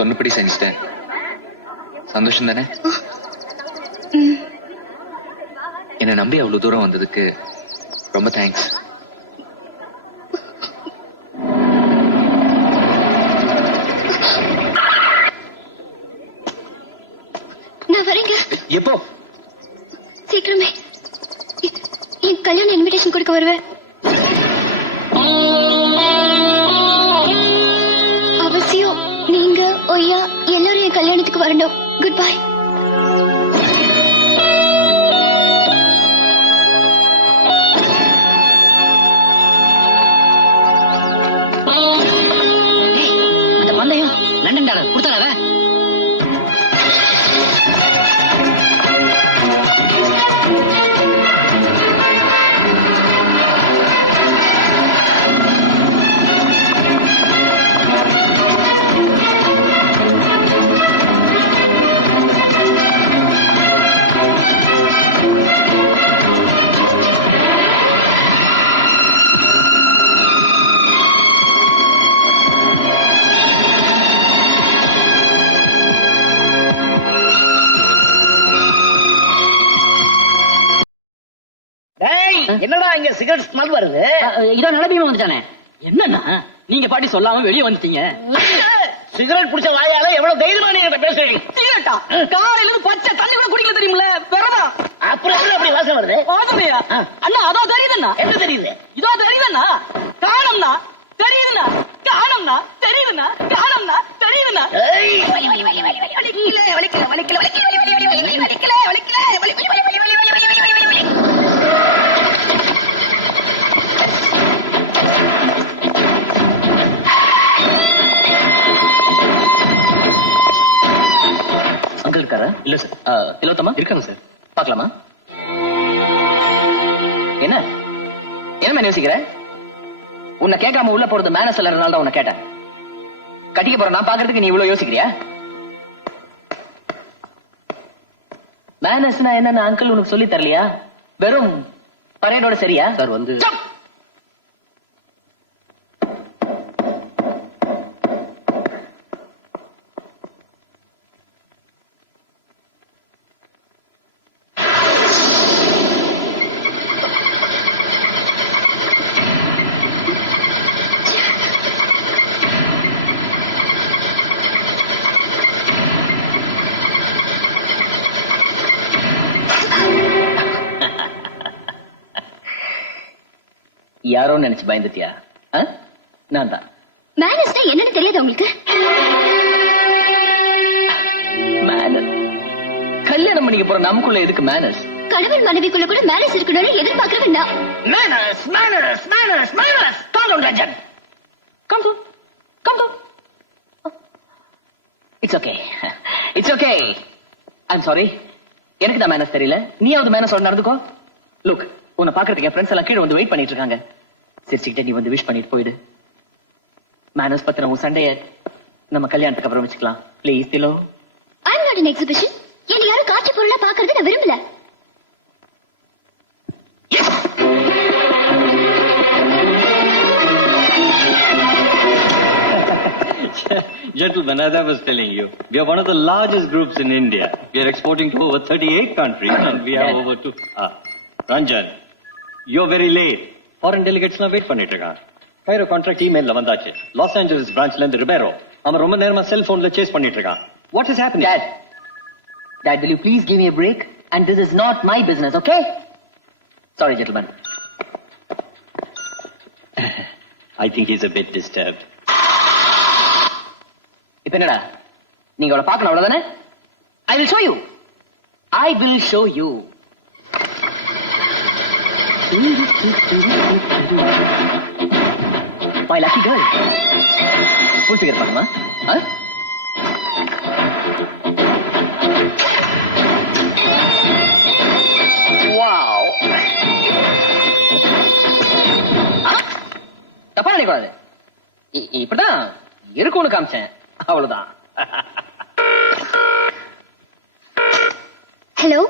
சொன்னபடி செஞ்சுட்டேன். சந்தோஷம் தானே? என்னை நம்பி அவ்வளவு தூரம் வந்ததுக்கு ரொம்ப தேங்க்ஸ் எல்லாரும் என் கல்யாணத்துக்கு வரணும் குட் பை சிகரெட் ஸ்மெல் வருது. இதோ நிலமையுமா வந்துட்டானே. என்னன்னா நீங்க பாட்டி சொல்லாம வெளியே வந்துட்டீங்க. சிகரெட் குடிச்ச வாயால எவ்வளவு தைரியமா நீங்க பேசுறீங்க? சிகரெட்டா? காலையில இருந்து பச்சை தண்ணி கூட குடிக்கல தெரியுமில்ல. வெறதா அப்புறம் அப்படி வாசம் வருது? வாசனையா அண்ணா அதோ தெரியுதுண்ணா. என்ன தெரியுது? இதோ தெரியுதுண்ணா கேட்காம உள்ள போறது மேனஸ் இல்லறனால தான் உன்னை கேட்டேன். கட்டிக்க போற நான் பாக்குறதுக்கு நீ இவ்வளவு யோசிக்கிறியா? மேனஸ்னா என்னன்னு அங்கிள் உனக்கு சொல்லி தரலையா? வெறும் பரேடோட சரியா? சார் வந்து யாரோ நினைச்சு பயந்துட்டியா? நான் தான். மேனஸ்னா என்னன்னு தெரியாது உங்களுக்கு? மேனஸ் கல்யாணம் பண்ணிக்க போற நமக்குள்ள எதுக்கு மேனஸ் கணவன் மனைவிக்குள்ள கூட மேனஸ் இருக்கணும்னு எதிர்பார்க்கறவன் நான் manners. Come on, Rajan. Come to come to it's okay it's okay I'm sorry எனக்கு தான் மேனஸ் தெரியல. நீயாவது மேனஸோட நடந்துக்கோ. லுக் உன்னை பாக்குறதுக்கு என் ஃப்ரெண்ட்ஸ் எல்லாம் கீழே வந்து வெயிட் பண்ணிட்டு இருக்காங்க. சிரிச்சுக்கிட்டே நீ வந்து விஷ் பண்ணிட்டு போயிடு மேனஸ் பத்தின உன் சண்டைய நம்ம கல்யாணத்துக்கு அப்புறம் வச்சுக்கலாம் please Thilo I'm not an exhibition என்னை யாரும் காட்சி பொருளா பாக்குறது நான் விரும்பல Gentlemen, as I was telling you, we are one of the largest groups in India. We are exporting to over 38 countries and we have over two. Ah, Ranjan, you're very late. Foreign delegates எல்லாம் wait பண்ணிட்டு இருக்கான் Cairo contract இமெயில்ல வந்தாச்சு. Los Angeles பிரான்ச்ல இருந்து Ribeiro அவன் ரொம்ப நேரமா செல்போன்ல chase பண்ணிட்டு இருக்கான் what is happening Dad, Dad, will you please give me a break? And this is not my business, okay? Sorry, gentlemen. I think is a bit disturbed. இப்ப என்னடா? நீங்க அவளை பார்க்கணும் அவ்வளவுதானே? I will show you I will show you my lucky girl full figure பண்ணுமா wow தப்பா நினைக்கூடாது இப்படிதான் இருக்கும்னு காமிச்சேன். அவ்வளவுதான். ஹலோ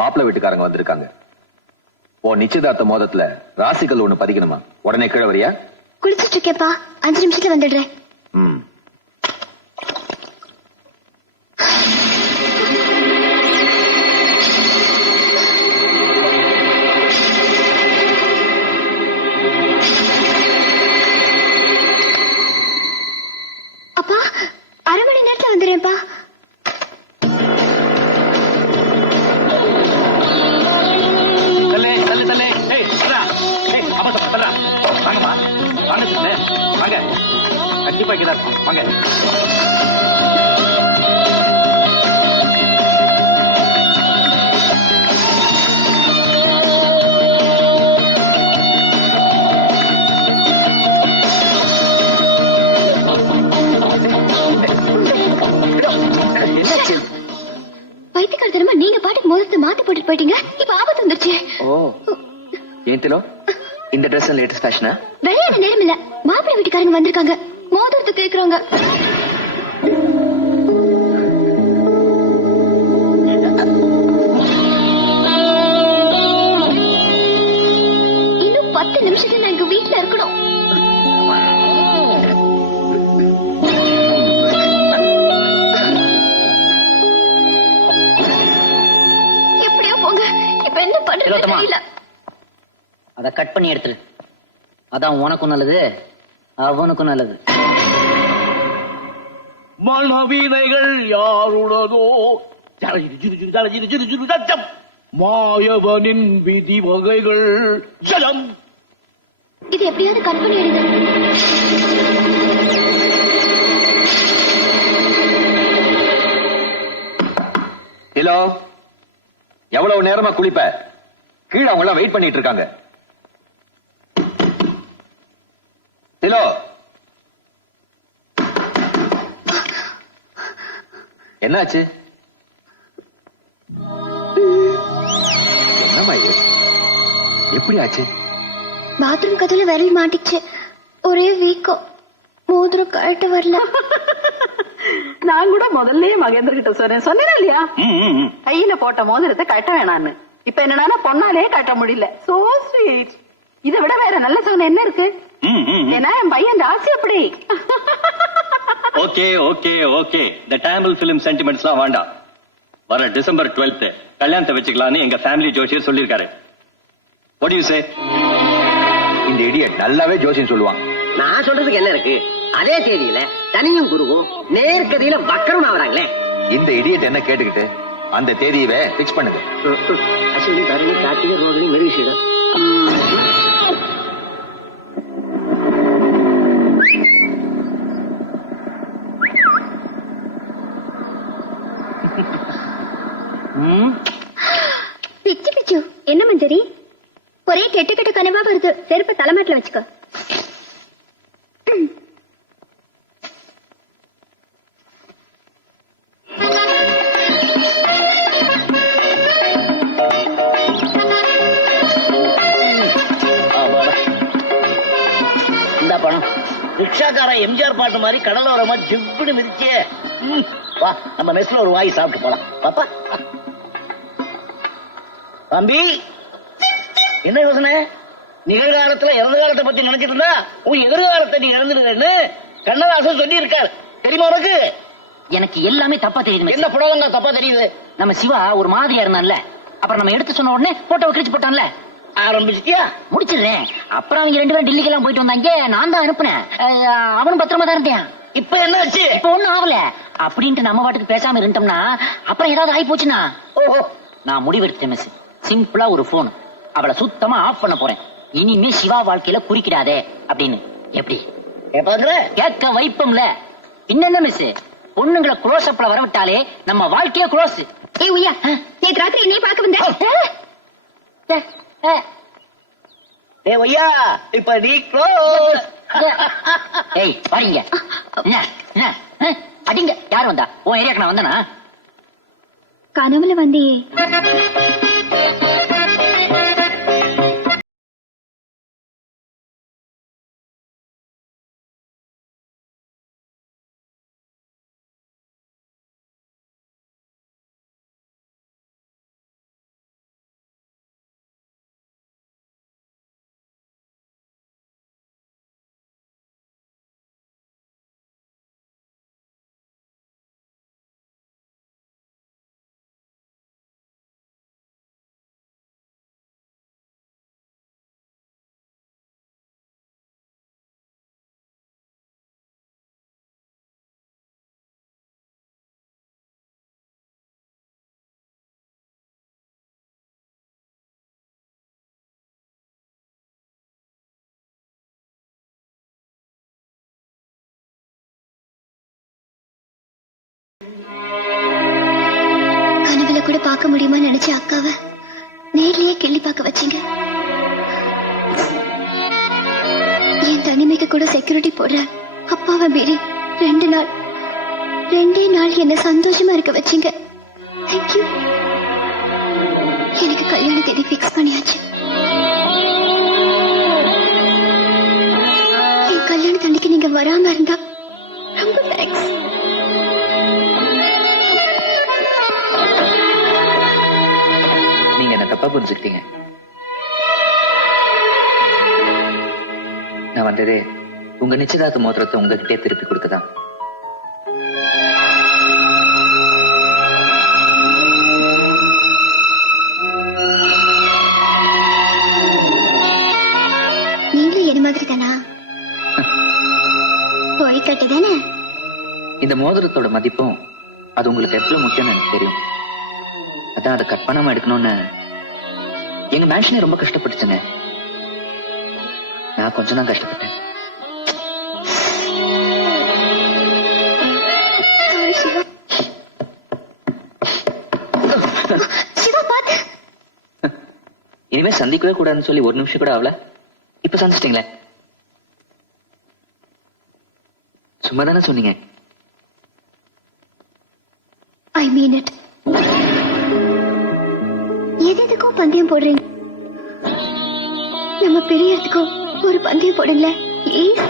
மாப்பிள்ளை வீட்டுக்காரங்க வந்திருக்காங்க. ஓ நிச்சயதார்த்த மோதத்துல ராசிக்கல் ஒண்ணு பதிக்கணுமா? உடனே கீழே வரியா? குளிச்சிட்டு இருக்கேப்பா அஞ்சு நிமிஷத்துல வந்துடுறேன். ம். போயிட்டீங்க? இப்ப ஆபத்து வந்துருச்சு. ஓ. ஏன் திலோ? இந்த ட்ரெஸ் லேட்டஸ்ட் ஃபேஷனா விளையாட நேரம் இல்ல. மாப்பிள்ளை வீட்டுக்காரங்க வந்திருக்காங்க. மோதிரத்தை கேக்குறாங்க இன்னும் பத்து நிமிஷத்துல நான் கட் பண்ணி எடுத்துரு. அதான் உனக்கும் நல்லது அவனுக்கும் நல்லது. மனவினைகள் தத்தம் மாயவனின் விதி வகைகள். ஜலம். இது எப்படியாவது கட் பண்ணிடுங்க ஹலோ எவ்வளவு நேரமா குளிப்ப? கீழே அவங்க எல்லாம் வெயிட் பண்ணிட்டு இருக்காங்க. ஹலோ என்னாச்சு? என்னம்மா இது? எப்படி ஆச்சு? பாத்ரூம் கதவுல விரல் மாட்டிச்சு. ஒரே வீக்கம். மோதிரம் கழட்ட வரல. நான் கூட முதல்லயே மகேந்திர கிட்ட சொன்னேன். சொன்னேனா இல்லையா? கையில போட்ட மோதிரத்தை கட்ட வேணான்னு. இப்ப என்னடா பொண்ணாலே கட்ட முடியல. சோ ஸ்வீட் இதை விட வேற நல்ல சொன்ன என்ன இருக்கு? ஏன்னா என் பையன் ஜாஸ்தி அப்படி. Okay okay okay. இந்த டேம்பிள் பிலிம் சென்டிமெண்ட்ஸ்லாம் வேண்டாம். வர டிசம்பர் டுவெல்த் கல்யாணத்தை வச்சுக்கலாம்னு எங்க ஃபேமிலி ஜோசியர் சொல்லியிருக்காரு. Do you say? இந்த இடியட் நல்லாவே ஜோசியம் சொல்லுவான் நான் சொல்றதுக்கு என்ன இருக்கு? அதே தேதியில தனியும் குருவும் நேர்கதியில வக்கரம் ஆவறாங்களே இந்த இடியட் என்ன கேட்டுக்கிட்டு அந்த தேதியவே பிக்ஸ் பண்ணுங்க. அஸ்வினி பரணி கார்த்திகை ரோகிணி மிருகசீடம் கனவா செருப்பை தலைமாட்டில் வச்சுக்கோ. இந்த எம்ஜிஆர் பாட்டு மாதிரி கடலோரமா ஜிவ்னு மிதிச்சே. வா நம்ம மெஸ்ல ஒரு வாய் சாப்பிட்டு போலாம். பாப்பா. தம்பி என்ன யோசனை? நிகழ்காலத்துல இறந்த காலத்தை பத்தி நினைச்சிட்டு இருந்தா உன் எதிர்காலத்தை நீ இழந்துருக்கன்னு கண்ணதாசன் சொல்லி இருக்காரு தெரியுமா உனக்கு? எனக்கு எல்லாமே தப்பா தெரியுது என்ன புடலங்க தப்பா தெரியுது? நம்ம சிவா ஒரு மாதிரியா இருந்தான்ல. அப்புறம் நம்ம எடுத்து சொன்ன உடனே போட்டோவை கிழிச்சு போட்டான்ல. ஆரம்பிச்சிட்டியா? முடிச்சிடுறேன். அப்புறம் அவங்க ரெண்டு பேரும் டெல்லிக்கு எல்லாம் போயிட்டு வந்தாங்க. நான் தான் அனுப்புனேன். அவனும் பத்திரமா தான் இருந்தேன். இப்ப என்ன ஆச்சு இப்ப ஒண்ணும் ஆகல. அப்படின்ட்டு நம்ம பாட்டுக்கு பேசாம இருந்தோம்னா அப்புறம் ஏதாவது ஆகி போச்சுன்னா? ஓஹோ. நான் முடிவெடுத்தேன் மிஸ். சிம்பிளா ஒரு போன் அவளை சுத்தமா ஆஃப் பண்ண போறேன். இனிமே சிவா வாழ்க்கையில குறுக்கிடாதே. அப்படின்னு. எப்படி? கேட்க வைப்போம்ல. என்னென்ன மிஸ் பொண்ணுங்களை க்ளோஸ் அப்ல வரவிட்டாலே நம்ம வாழ்க்கையே க்ளோஸ் ஏ உய்யா. நேற்று ராத்திரி என்னைய பார்க்க வந்த? ஏ ஐயா இப்ப நீ க்ளோஸ் ஏய் அஹ், அடிங்க. யார் வந்தா? உன் ஏரியாக்கு நான் வந்தனா? கனவுல வந்தியே. பார்க்க முடியுமா நினைச்ச அக்காவை நேர்லயே கிள்ளி பார்க்க வச்சீங்க. என் தனிமைக்கு கூட செக்யூரிட்டி போடுற அப்பாவை மீறி ரெண்டு நாள் ரெண்டே நாள் என்ன சந்தோஷமா இருக்க வச்சீங்க. தேங்க்யூ எனக்கு கல்யாண தேதி ஃபிக்ஸ் பண்ணியாச்சு. உங்க நிச்சயதார்த்த மோதிரத்தை உங்ககிட்டே திருப்பி கொடுக்கதான். இந்த மோதிரத்தோட மதிப்பும் அது உங்களுக்கு எவ்வளவு முக்கியம்னு எனக்கு தெரியும். அதான் அதை கட் பண்ணாம எடுக்கணும்னு எங்க மேன்ஷனே ரொம்ப கஷ்டப்பட்டுச்சுங்க. நான் கொஞ்சம் தான் கஷ்டப்பட்டேன். இனிமே சந்திக்கவே கூடாதுன்னு சொல்லி ஒரு நிமிஷம் கூட ஆகல. இப்ப சந்திச்சிட்டீங்களே? சும்மா தானே சொன்னீங்க. ஐ மீன் இட் எது எதுக்கும் பந்தயம் போடுறீங்க? நம்ம பிரியறதுக்கும் ஒரு பந்தயம் போடுங்களேன் ப்ளீஸ்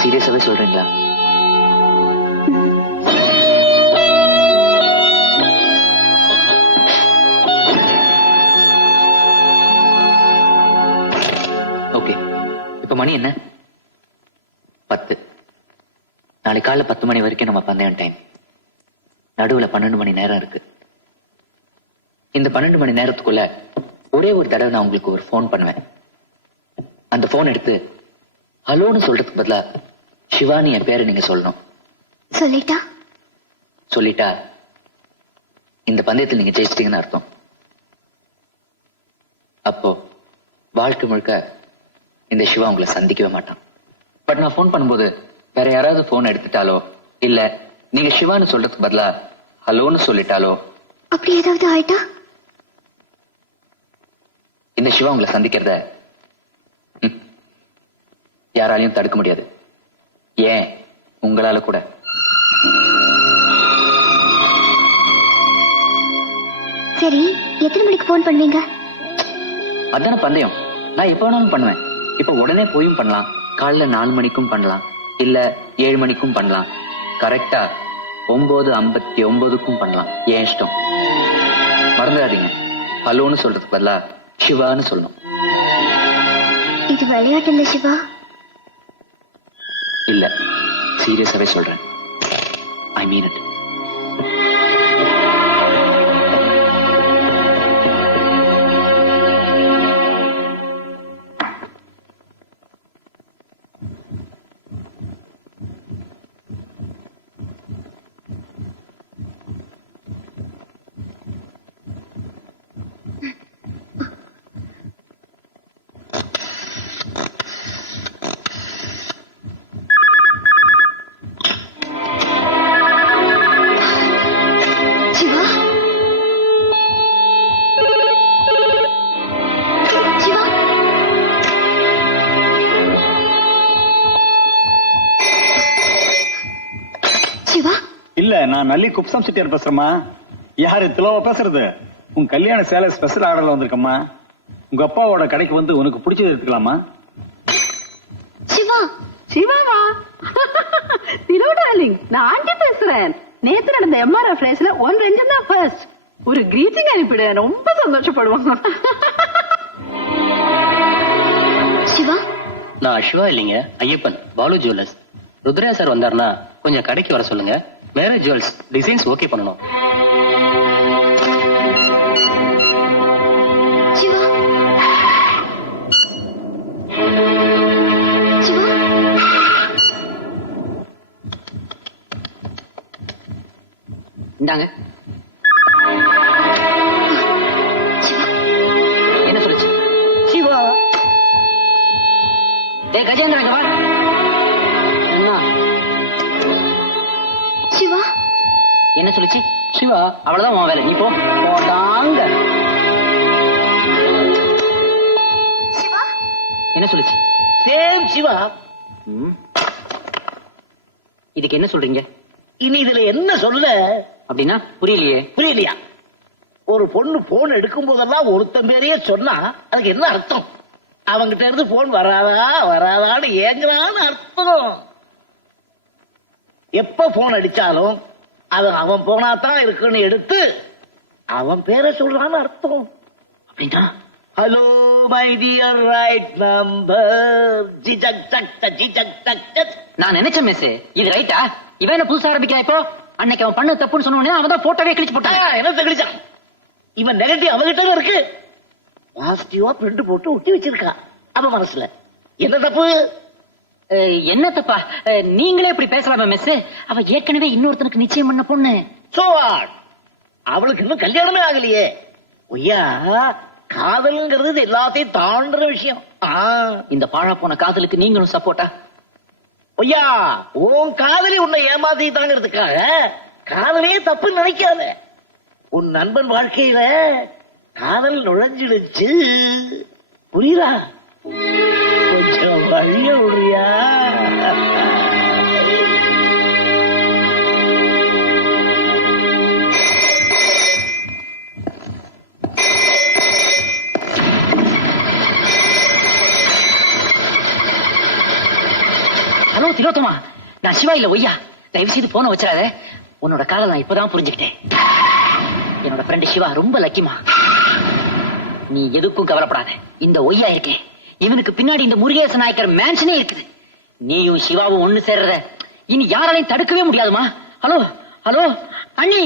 சீரியஸாவே சொல்றீங்களா? மணி என்ன? பத்து. நாளை காலைல பத்து மணி வரைக்கும் நம்ம பந்தயம் டைம் நடுவுல பன்னெண்டு மணி நேரம் இருக்கு. இந்த பன்னெண்டு மணி நேரத்துக்குள்ள ஒரே ஒரு தடவை நான் உங்களுக்கு ஒரு ஃபோன் பண்ணுவேன். அந்த ஃபோன் எடுத்து ஹலோன்னு சொல்றதுக்கு பதிலா சிவானி என் பேரை நீங்க சொல்லணும். சொல்லிட்டா? சொல்லிட்டா. இந்த பந்தயத்தில் நீங்க ஜெயிச்சிட்டீங்கன்னு அர்த்தம். அப்போ வாழ்க்கை முழுக்க இந்த சிவா உங்களை சந்திக்கவே மாட்டான். பட் நான் ஃபோன் பண்ணும்போது வேற யாராவது ஃபோன் எடுத்துட்டாலோ இல்ல நீங்க சிவான்னு சொல்றதுக்கு பதிலா ஹலோன்னு சொல்லிட்டாலோ? அப்படி ஏதாவது ஆயிட்டா? இந்த சிவா உங்களை சந்திக்கிறத யாராலையும் தடுக்க முடியாது. ஏன்? உங்களால கூட. சரி எத்தனை மணிக்கு ஃபோன் பண்ணுவீங்க? அதான பந்தயம். நான் எப்ப வேணாலும் பண்ணுவேன். இப்ப உடனே போயும் பண்ணலாம். காலைல நாலு மணிக்கும் பண்ணலாம். இல்ல ஏழு மணிக்கும் பண்ணலாம். கரெக்டா ஒன்பது ஐம்பத்தி ஒன்பதுக்கும் பண்ணலாம். ஏன் இஷ்டம்? மறந்துடாதீங்க. ஹலோன்னு சொல்றதுக்கு பதிலா சிவான்னு சொல்லணும். இது விளையாட்டு இல்ல சிவா? இல்ல. சீரியஸாவே சொல்றேன். I mean it Nalli Kuppuswamy Chettiyar பேசுறேம்மா. யாரு திலோவா பேசுறது? உன் கல்யாண சேலை ஸ்பெஷல் ஆர்டர்ல வந்திருக்கம்மா. உங்க அப்பாவோட கடைக்கு வந்து உனக்கு பிடிச்சது எடுத்துக்கலாமா? சிவா சிவாவா? திலோ டார்லிங் நான் ஆண்டி பேசுறேன். நேத்து நடந்த எம்ஆர்எஃப் ரேஸ்ல ஒன் ரெஞ்சு தான் ஃபர்ஸ்ட் ஒரு கிரீட்டிங் அனுப்பிடு ரொம்ப சந்தோஷப்படுவாங்க சிவா? நான் சிவா இல்லைங்க ஐயப்பன் பாலு ஜுவல்லர்ஸ் ருத்ரா சார் வந்தாருன்னா கொஞ்சம் கடைக்கு வர சொல்லுங்க. மேரேஜ் ஜுவல்ஸ் டிசைன்ஸ் ஓகே பண்ணணும். சிவா. சிவா. இந்தாங்க. சிவா. என்ன சொல்லுச்சு? சிவா. ஏ கஜேந்திரன் என்ன சொல்லுச்சு? சிவா அவ்வளவுதான் உன் வேலை. நீ போ. போட்டாங்க என்ன சொல்லுச்சு? சேம் சிவா. இதுக்கு என்ன சொல்றீங்க? இனி இதுல என்ன சொல்ல? அப்படின்னா புரியலையே. புரியலையா? ஒரு பொண்ணு போன் எடுக்கும் போதெல்லாம் ஒருத்தன் பேரையே சொன்னா அதுக்கு என்ன அர்த்தம்? அவங்கிட்ட இருந்து போன் வராதா வராதான்னு ஏங்குறான்னு அர்த்தம். எப்ப போன் அடிச்சாலும் அது அவன் போனா தான் இருக்குன்னு எடுத்து அவன் பேரை சொல்றான்னு அர்த்தம். அப்படின்னா hello my dear right number ஜிஜக் சக் ஜிஜக் சக் நான் நினைச்சேன் மிஸ் இது ரைட்டா இவன் என்ன புதுசா ஆரம்பிக்கிறா இப்போ? அன்னைக்கு அவன் பண்ண தப்புன்னு சொன்ன உடனே அவன் தான் போட்டோவே கிழிச்சு போட்டான். என்ன தெளிச்சான் இவன் நெகட்டிவ் அவகிட்ட இருக்கு. பாசிட்டிவா பிரிண்ட் போட்டு ஒட்டி வச்சிருக்கா. அவன் மனசுல. என்ன தப்பு? என்ன தப்பா நீங்களே இப்படி பேசலாமா மிஸ் அவ ஏற்கனவே இன்னொருத்தனுக்கு நிச்சயம் பண்ண பொண்ணு. சோ வாட் அவளுக்கு இன்னும் கல்யாணமே ஆகலையே. ஒய்யா காதல்ங்கிறது எல்லாத்தையும் தாண்டுற விஷயம். இந்த பாழா போன காதலுக்கு நீங்களும் சப்போர்ட்டா ஒய்யா உன் காதலி உன்னை ஏமாத்திட்டாங்கிறதுக்காக காதலே தப்புன்னு நினைக்காத. உன் நண்பன் வாழ்க்கையில காதல் நுழைஞ்சிடுச்சு. புரியுதா? வழிய விடுறியா? ஹலோ திலோத்தமா நான் சிவா இல்ல ஒய்யா. தயவு செய்து போன வச்சிடாத. உன்னோட காலம் நான் இப்பதான் புரிஞ்சுக்கிட்டேன். என்னோட ஃப்ரெண்டு சிவா ரொம்ப லக்கிமா. நீ எதுக்கும் கவலைப்படாத. இந்த ஒய்யா இருக்கே இவனுக்கு பின்னாடி இந்த முருகேச நாயக்கர் மேன்ஷனே இருக்குது. நீயும் சிவாவும் ஒண்ணு சேர்ற இனி யாராலையும் தடுக்கவே முடியாதுமா. ஹலோ ஹலோ அண்ணி?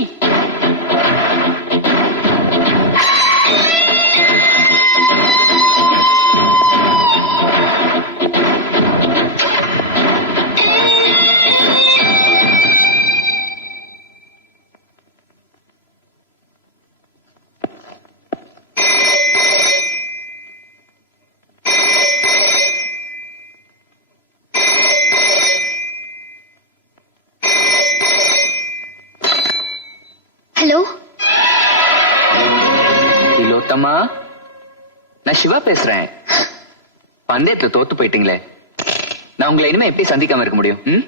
பேசுறேன் பந்தயத்துல தோத்து போயிட்டீங்களே நான் உங்களை இனிமே எப்படி சந்திக்காம இருக்க முடியும் ம்?